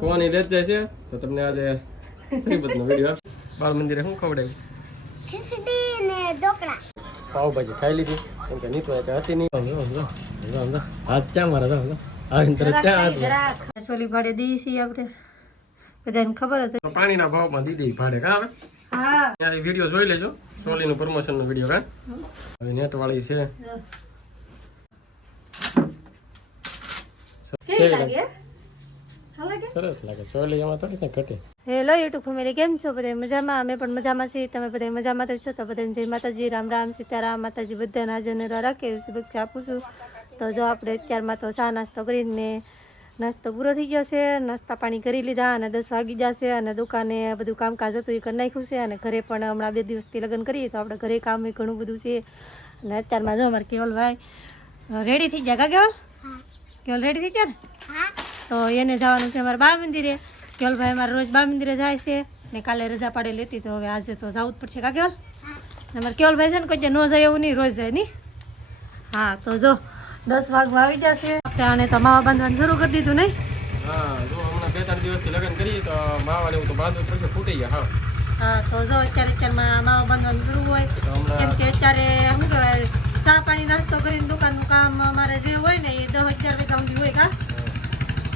કુવાની લેત જાય છે તો તમને આજે શ્રીબતનો વીડિયો આપશે. બાળ મંદિરે શું ખવડાવ્યું? ખીચડી ને ઢોકળા. પાવભાજી ખાઈ લીધી કેમ કે નીતુ એક હતી નહીં. હાથ ક્યાં મારા હતા. આવીને તરત ક્યાં? સોલી ભાડે દી છીએ આપણે. બધાને ખબર હતી. પાણીના ભાવમાં દીધી ભાડે કા આવે હા. વીડિયો જોઈ લેજો. સોલીનું પ્રમોશનનો વીડિયો કા હવે નેટ વાળી છે કેવી લાગે લાગે સરસ લાગે. સોલી એમાં થોડી કઈ ઘટે. હેલો યુટ્યુબ ફેમિલી કેમ છો બધા મજામાં? અમે પણ મજામાં છીએ. તમે બધા મજામાં તો છો? તો બધાને જય માતાજી રામ રામ સીતારામ. માતાજી બધાને હાજર રાખે એવી શુભેચ્છા આપું છું. તો જો આપણે અત્યારમાં તો ચા નાસ્તો કરીને નાસ્તો પૂરો થઈ ગયો છે નાસ્તા પાણી કરી લીધા અને દસ વાગી જશે અને દુકાને બધું કામકાજ હતું એ કરી નાખ્યું છે અને ઘરે પણ હમણાં બે દિવસથી લગ્ન કરીએ તો આપણે ઘરે કામ એ ઘણું બધું છે. અને અત્યારમાં જો અમારે કેવલભાઈ રેડી થઈ ગયા કા કેવલ? કેવલ રેડી થઈ ગયા ને? તો એને જવાનું છે અમારે બાળ મંદિરે. કેવલભાઈ અમારે રોજ બાળ મંદિરે જાય છે ને કાલે રજા પાડે લેતી તો હવે આજે તો જવું જ પડશે. કા કેવલ અમારે કેવલભાઈ છે ને કોઈ ન જાય એવું નહીં રોજ જાય નહીં. હા તો જો દસ વાગવા આવી જશે આપણે તો માવા બાંધવાનું શરૂ કરી દીધું નહીં. હા જો હમણાં બે ત્રણ દિવસથી લગ્ન કરીએ તો માવાને તો ફૂટી ગયા હા. હા તો જો અત્યારે અત્યારમાં માવા બાંધવાનું શરૂ હોય. કેમ કે અત્યારે શું કહેવાય ચા પાણી નાસ્તો કરીને દુકાનનું કામ અમારે જે હોય ને એ દસ હજાર રૂપિયા સુધી હોય કા?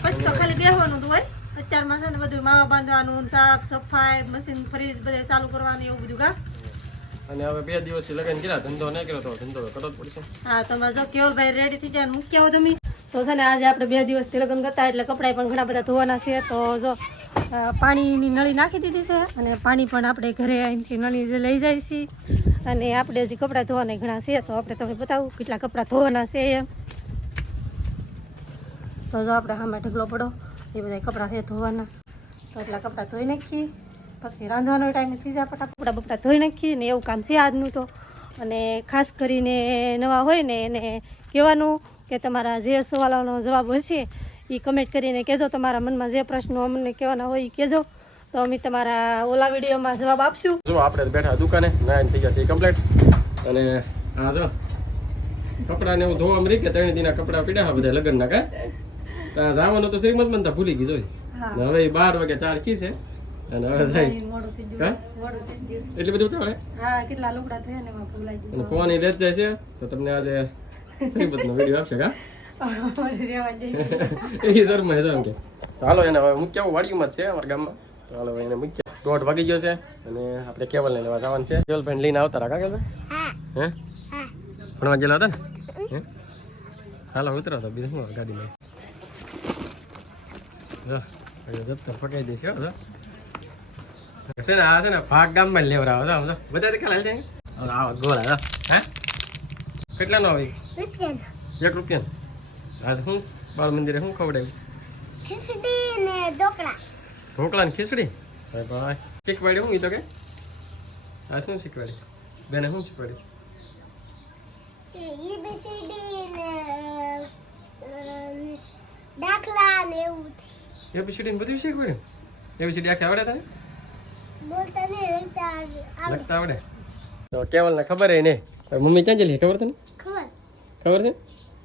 પછી તો ખાલી બેહવાનું જ હોય. અત્યારમાં છે ને બધું માવા બાંધવાનું સાફ સફાઈ મશીન ફ્રીજ બધે ચાલુ કરવાનું એવું બધું કા? અને હવે બે દિવસથી લગન કર્યા ધંધો ન કર્યો તો ધંધો કરવો જ પડશે. હા તો જો કેવલભાઈ રેડી થઈ જાય મૂક્યા હો તમે? તો છે ને આજે આપણે બે દિવસથી લગ્ન કરતા એટલે કપડાં પણ ઘણા બધા ધોવાના છે. તો જો પાણીની નળી નાખી દીધી છે અને પાણી પણ આપણે ઘરે અહીંથી નળી લઈ જાય છે અને આપણે હજી કપડાં ધોવાના ઘણા છે તો આપણે તમને બતાવું કેટલા કપડાં ધોવાના છે એમ. તો જો આપણે સામે ઢગલો પડો, એ બધા કપડાં છે ધોવાના. તો એટલા કપડાં ધોઈ નાખીએ. પછી રાંધવાનો ટાઈમ થઈ જાય પટા કપડાં બપડા ધોઈ નાખીએ ને એવું કામ છે આજનું તો. અને ખાસ કરીને નવા હોય ને એને કહેવાનું કે તમારા જે સવાલોનો જવાબ હશે એ કમેન્ટ કરીને કહેજો. તમારા મનમાં જે પ્રશ્નો અમને કહેવાના હોય એ કહેજો. તો અમે તમારા ઓલા વિડીયોમાં જવાબ આપશું. જો આપણે બેઠા દુકાને નાયન થઈ જશે કમ્પ્લીટ અને હા જો, કપડાને હું ધોવા મરી કે ત્રણ દિના કપડાં પીડા બધા લગ્નના, કા? ત્યાં જવાનું તો શ્રીમદ મંતા ભૂલી ગઈ જોઈ ને હવે બાર વાગે ચાર કી છે. અને હવે જાય. એટલે થઈ કા મોડું થઈ ગયું. એટલી બધી ઉતાવળે? હા કેટલા લુગડા થયા ને એમાં ભૂલાઈ અને એ લેજ જાય છે તો તમને આજે શ્રીમદનો વીડિયો આપશે કા ગયું એ એમ કે. તો હાલો એને હવે મૂક્યા વાડીમાં જ છે અમારા ગામમાં? તો હાલો એને મૂક્યા દોઢ વાગી ગયો છે અને આપણે કેવલ લઈને જવાનું છે. કેવલભાઈ લઈને આવતા રાખા હે. ભણવા ગયેલા હતા ને? હે? હાલો ઉતરો તો બીજું ગાડીમાં? જો દફતર પકાઈ દઈશ હો છે ને આ છે ને ભાગ ગામમાં જ લેવડાવો જો આમ જો. બધા તો ખ્યાલ જાય આવો ગોળા હે? કેટલાનો આવી? રૂપિયા એક રૂપિયા આ શું? બાળ મંદિરે શું ખવડાવ્યું? ખીચડી ને ઢોકળા. ઢોકળા ને ખીચડી? ભાઈ ભાઈ. શીખવાડ્યું હું ઈ તો કે? આ શું શીખવાડ્યું? બેને શું શીખવાડ્યું? દાખલા ને એવું એબીસીડી બધું શીખવાડ્યું એબીસીડી આખી આવડે તને? બોલતા ને લખતા આવડે? તો કેવલ ને ખબર હે નહીં તારી મમ્મી ક્યાં જલી ખબર તને? ખબર. ખબર છે?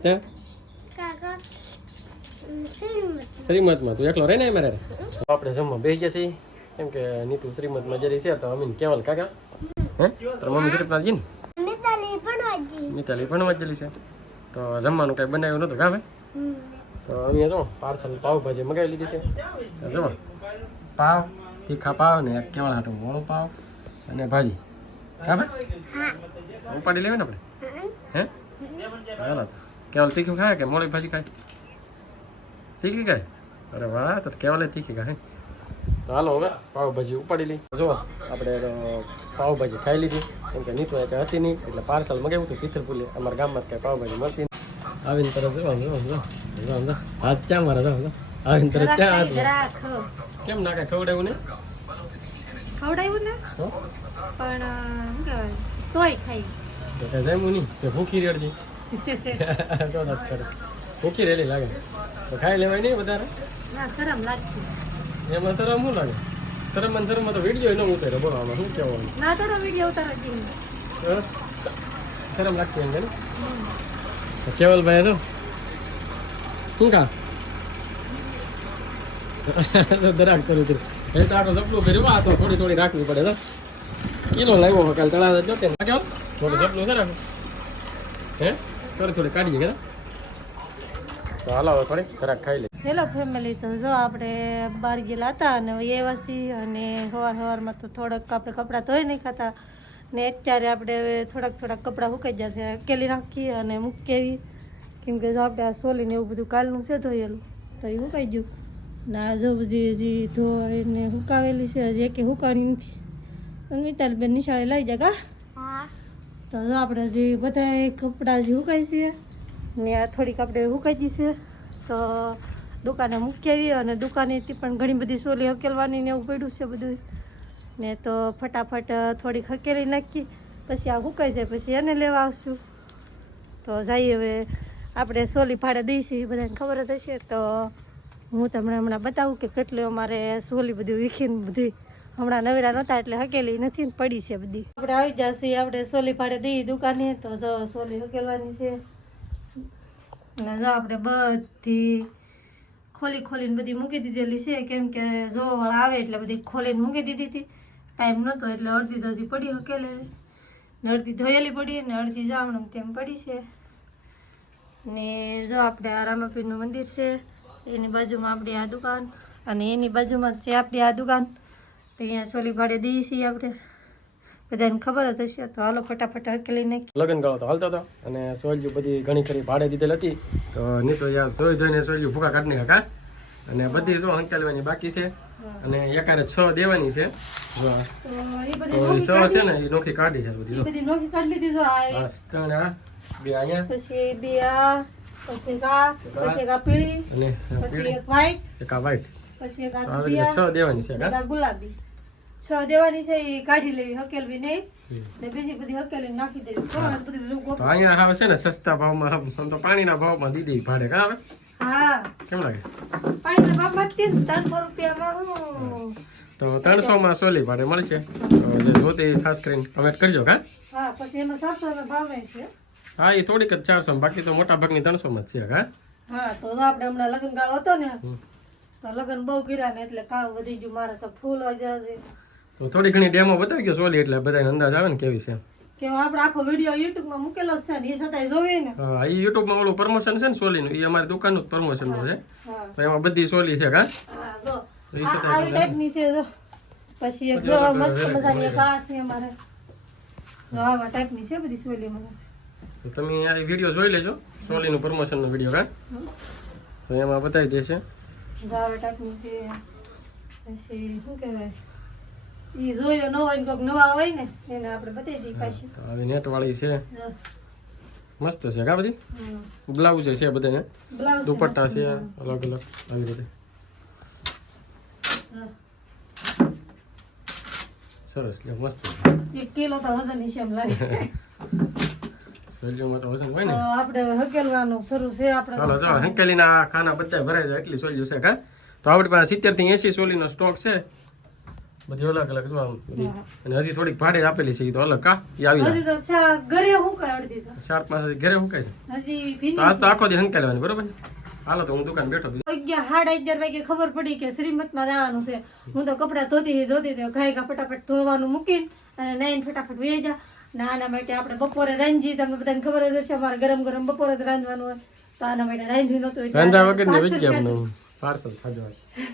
ત્યાં? કાકા શ્રીમતમાં. તું એકલો રહે ને મારે આપણે જમવા બેસી ગયા છીએ. કેમ કે નીતુ શ્રીમતમાં જરી છે તો અમીન કેવલ કાકા? હે? તારા મમ્મી શ્રીમતમાં જી ને? મિતાલી ભણવાજી મિતાલી ભણવા વાજેલી જલી છે. તો જમવાનું કાંઈ બનાવ્યું નહોતું કા ભાઈ તો અમે જો પાર્સલ પાવભાજી મગાવી લીધી છે. જો પાવ તીખા પાવ ને એક કેવળ હાટું મોળો પાવ અને ભાજી. હા ભાઈ? ઉપાડી લેવી ને આપણે? હે? હાલો કેવલ તીખું ખાય કે મોળી ભાજી ખાય? તીખી ખાય? અરે વાહ તો કેવલે તીખી ખાય તો હાલો હવે પાવભાજી ઉપાડી લઈ જો આપણે પાવભાજી ખાઈ લીધી. કેમ કે નીતો એક હતી નહીં એટલે પાર્સલ મગાવ્યું હતું પિથરપુલી અમારા ગામમાં કાંઈ પાવભાજી મળતી આવીને તરત જો આમ જો આમ જો આમ જો હાથ ક્યાં મારા જો આમ જો. આવીને તરત ક્યાં હાથ કેમ ના ખવડાવું ખવડાવ્યું ને ખવડાવ્યું ને? પણ શું કહેવાય? તોય ખાઈ. તો નહીં ભૂખી રેડજી. તો નથી કરે. ભૂખી રેલી લાગે. તો ખાઈ લેવાય નહીં વધારે? ના શરમ લાગતી. એમાં શરમ શું લાગે? શરમ અને શરમ તો વીડિયો ન ઉતારે બોલો આમાં શું કહેવાનું? ના થોડો વીડિયો ઉતારો જીવ શરમ લાગતી એમ કે કેવલભાઈ તો શું કા દરાક શરૂ કરી એ તો આખો સપનું કર્યું આ તો થોડી થોડી રાખવી પડે તો કિલો લાવ્યો હો કાલ તળાવ જો તે નાખ્યો થોડું સપનું છે હે થોડી થોડી કાઢીએ કે તો હાલો થોડી ખાઈ લે હેલો ફેમિલી તો જો આપણે બહાર ગયેલા હતા અને હવે એવા છીએ અને સવાર સવારમાં તો થોડાક આપણે કપડાં ધોઈ નહીં ખાતા ને અત્યારે આપણે હવે થોડાક થોડાક કપડાં સુકાઈ જશે કેલી નાખી અને મૂકેવી કેમ કે જો આપણે આ સોલીને એવું બધું કાલનું છે ધોયેલું તો એ સુકાઈ ગયું. ને આ જો બધી હજી ધોઈને સુકાવેલી છે હજી એકે સુકાણી નથી. અને મિતાલબેન નિશાળે લઈ જાય કા તો જો આપણે હજી બધા કપડાં હજી સુકાય છે. ને આ થોડીક આપણે સુકાઈ ગઈ છે. તો દુકાને મૂકી અને દુકાનેથી પણ ઘણી બધી સોલી હકેલવાની ને એવું પડ્યું છે બધું ને તો ફટાફટ થોડીક હકેલી નાખી, પછી આ હુકાઈ જાય, પછી એને લેવા આવશું. તો જઈએ હવે, આપણે સોલી ભાડે દઈશી, બધાને ખબર જ હશે. તો હું તમને હમણાં બતાવું કે કેટલું અમારે સોલી બધી વીખીને બધી હમણાં નવેરા નહોતા એટલે હકેલી નથી ને પડી છે બધી. આપણે આવી જશે, આપણે સોલી ભાડે દઈએ દુકાને, તો જો સોલી હકેલવાની છે. અને જો આપણે બધી ખોલી ખોલીને બધી મૂકી દીધેલી છે. કેમ કે જો આવે એટલે બધી ખોલીને મૂકી દીધી હતી. ટાઈમ નહોતો એટલે અડધી દોજી પડી હકેલેલી ને અડધી ધોયેલી પડી ને અડધી જાવણ તેમ પડી છે. ને જો આપણે આ રામાપીરનું મંદિર છે, એની બાજુમાં આપણી આ દુકાન અને એની બાજુમાં છે આપણી આ દુકાન, તો અહીંયા સોલી ભાડે દઈએ છીએ આપણે. બધાને ખબર જ હશે, તો હાલો ફટાફટ હકેલી નાખી લગ્ન ગાળો તો હાલતો હતો અને સોલ્યુ બધી ઘણી ખરી ભાડે દીધેલ હતી. તો નીતો યાર ધોઈ ધોઈને સોલ્યુ ભૂકા કાઢી નાખા અને બધી જો હંકાલવાની બાકી છે. અને એકારે છ દેવાની છે. છ છે ને એ નોખી કાઢી છે બધી. એ જો બધી નોખી કાઢી લીધી જો બસ ત્રણ આ બે અહીંયા. પછી બે આ પછી આ પછી એક પીળી અને પછી એક વ્હાઈટ એક આ વ્હાઈટ પછી એક આ તો આવી રીતે દુધિયા છ દેવાની છે કા ગુલાબી. છ દેવાની છે એ કાઢી લેવી હકેલવી નહીં. ને બીજી બધી હકેલી નાખી દેવી. અહીંયા આવે છે ને સસ્તા ભાવમાં આમ તો પાણીના ભાવમાં દીધી ભાડે કા આવે? હા. કેમ લાગે? ત્રણસો રૂપિયામાં હું તો ત્રણસો માં સોલી ભાડે મળશે. તો જે જોતી ખાસ કરીને કમેન્ટ કરજો હા? પછી એમાં સાતસો ના ભાવે છે. હા એ થોડીક જ ચારસો બાકી તો મોટા ભાગની ત્રણસો માં જ છે હા? હા તો આપણે હમણાં લગ્ન ગાળો હતો ને તો લગ્ન બહુ કર્યા ને એટલે કામ વધી ગયું મારે તો ફૂલ હોય જશે તો થોડી ઘણી ડેમો બતાવી ગયો સોલી એટલે બધાને અંદાજ આવે ને કેવી છે. કે આપણે આખો વીડિયો યુટ્યુબમાં મૂકેલો છે ને એ છતાંય જોવે ને. હા એ યુટ્યુબમાં ઓલું પ્રમોશન છે ને સોલીનું એ અમારી દુકાનનું પ્રમોશનનું છે. હા તો એમાં બધી સોલી છે કા? હા જો. આ- ટાઈપની છે જો. પછી એક જો મસ્ત મજાની એક આ છે અમારે. જો આવા ટાઈપની છે બધી સોલી માં તો તમે આ વીડિયો જોઈ લેજો સોલીનું પ્રમોશનનો વીડિયો કા? તો એમાં બતાવી દેશે. જો આવા ટાઈપની છે પછી શું કહેવાય? ઈ જોયો ન હોય ને કોઈક નવા હોય ને એને આપણે બતાવી દઈએ પાછી. તો આવી નેટવાળી છે. મસ્ત છે કા બધી? બ્લાઉઝ છે બધાને. દુપટ્ટા છે અલગ અલગ આવી બધી. સરસ લે મસ્ત. એક કિલો તો વજન છે એમ લાગે. હોય ને. આપણે હકેલવાનું શરૂ છે આપણે ચાલો હંકેલીના ખાના બધા ભરાય જાય એટલી સોલ્યું છે કા? તો આપણી પાસે સિત્તેરથી એસી સોલીનો સ્ટોક છે. બધી અલગ અલગ જો બધી અને હજી થોડીક ભાડે આપેલી છે એ તો અલગ કા એ આવી હજી તો ઘરે હુકાય અડધી તો? શાર્પમાં ઘરે હુકાય છે? હજી ફિનિશ આજ તો આખો દી હંકેલવાની બરોબર હાલો તો હું દુકાન બેઠો છું. અગિયાર સાડા અગિયાર વાગે ખબર પડી કે શ્રીમતમાં જવાનું છે. હું તો કપડાં ધોતી ધોતી તો ગા ફટાફટ ધોવાનું મૂકીને અને નાઈન ફટાફટ વહી જા. ને આના માટે આપણે બપોરે રાંધી તમને બધાને ખબર જ હશે અમારે ગરમ ગરમ બપોરે જ રાંધવાનું હોય. તો આના માટે રાંધ્યું નહોતું રાંધા વગર પાર્સલ ખાજો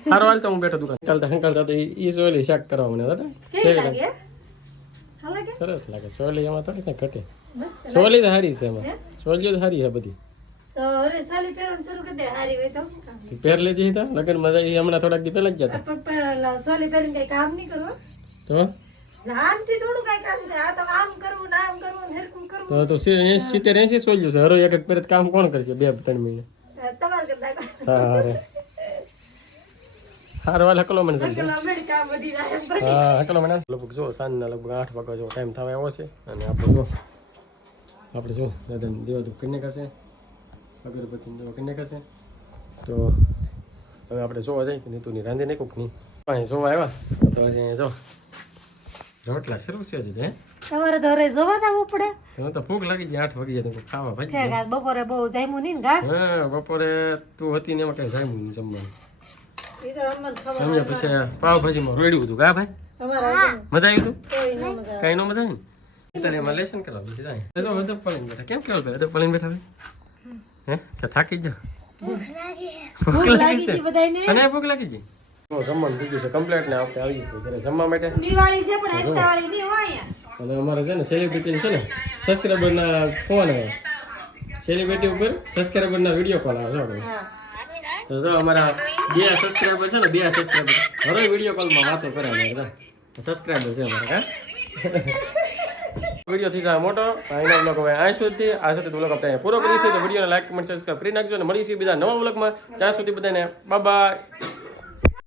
સારો હાલ તો હું બેઠો દુકાન. તો ઈ સોલી શાક કરવા મને સરસ લાગે. સોલી એમાં થોડી કઈ ઘટે. સોલી તો સારી છે એમાં. સોલીઓ તો સારી છે બધી. હારી પહેર લીધી હતા લગ્નમાં હમણાં થોડાક દી પહેલા જ જતા પણ પહેરીને કઈ કામ નહીં કરવું તો? આમથી થોડું કઈ કામ થાય. આ તો આમ કરવું ને આમ કરવું ને હેરકું કરવું. તો તો સી- એંશી- સિત્તેર એસી સોલ્યું છે. હરો એક એક પહેરે કામ કોણ કરશે? બે ત્રણ મહિને. તમારે કરતા હા. હારે વાલ હકલો મને. હા હકલો મને. લગભગ જો સાંજના લગભગ આઠ વાગ્યા જેવો ટાઈમ થવા આવ્યો છે. અને આપણે જો આપણે જો દાદાને દેવા તો કરીને કશે અગરબત્તી દેવા કરીને કશે તો હવે આપણે જોવા જઈએ કે નીતુની રાંધી નહીં કોક નહીં અહીં જોવા આવ્યા. તો હજી જો રોટલા શરૂ છે હજી તો, હે. તમારે તો હવે જોવા જ આવવું પડે. હવે તો ભૂખ લાગી ગઈ આઠ વાગી જાય ખાવા ભાઈ બપોરે બહુ જામ્યું નહીં ગા હા બપોરે તું હતી ને એમાં કઈ નહીં જમવાનું. એ તો અમને ખબર પછી પાવભાજીમાં રોડ્યું હતું કા ભાઈ? મજા આવી હતું કોઈ ન મજા કઈ નો મજા આવી તારે એમાં લેશન કરવા બીજી જાય તો જો પડીને બેઠા. કેમ કેવું પડીને બેઠા ભાઈ. હે? કે થાકી જ ભૂખ લાગી છે. અને ભૂખ લાગી છે. તો જમવાનું થઈ ગયું છે. કમ્પ્લીટ ને આપણે આવી ગયું ત્યારે જમવા માટે? દિવાળી છે પણ એકતા વાળી નહીં હોય અને અમારે છે ને સેલિબ્રિટી છે ને સબસ્ક્રાઈબરના ફોન આવે. સેલિબ્રિટી ઉપર સબસ્ક્રાઈબરના વીડિયો કોલ આવે છે તો જો અમારા બે સબસ્ક્રાઈબર છે ને, બે સબસ્ક્રાઈબર હવે વીડિયો કોલમાં વાતો કરે સબસ્ક્રાઈબર છે અમારા વીડિયો થઈ જાય મોટો. અહીંના બ્લોગ હવે આ સુધી. આ સાથે બ્લોગ આપણે પૂરો કરીશું. તો વિડીયોને લાઈક કમેન્ટ સબસ્ક્રાઈબ કરી નાખજો અને મળીશું બીજા નવા બ્લોગમાં ત્યાં સુધી બધાને બાય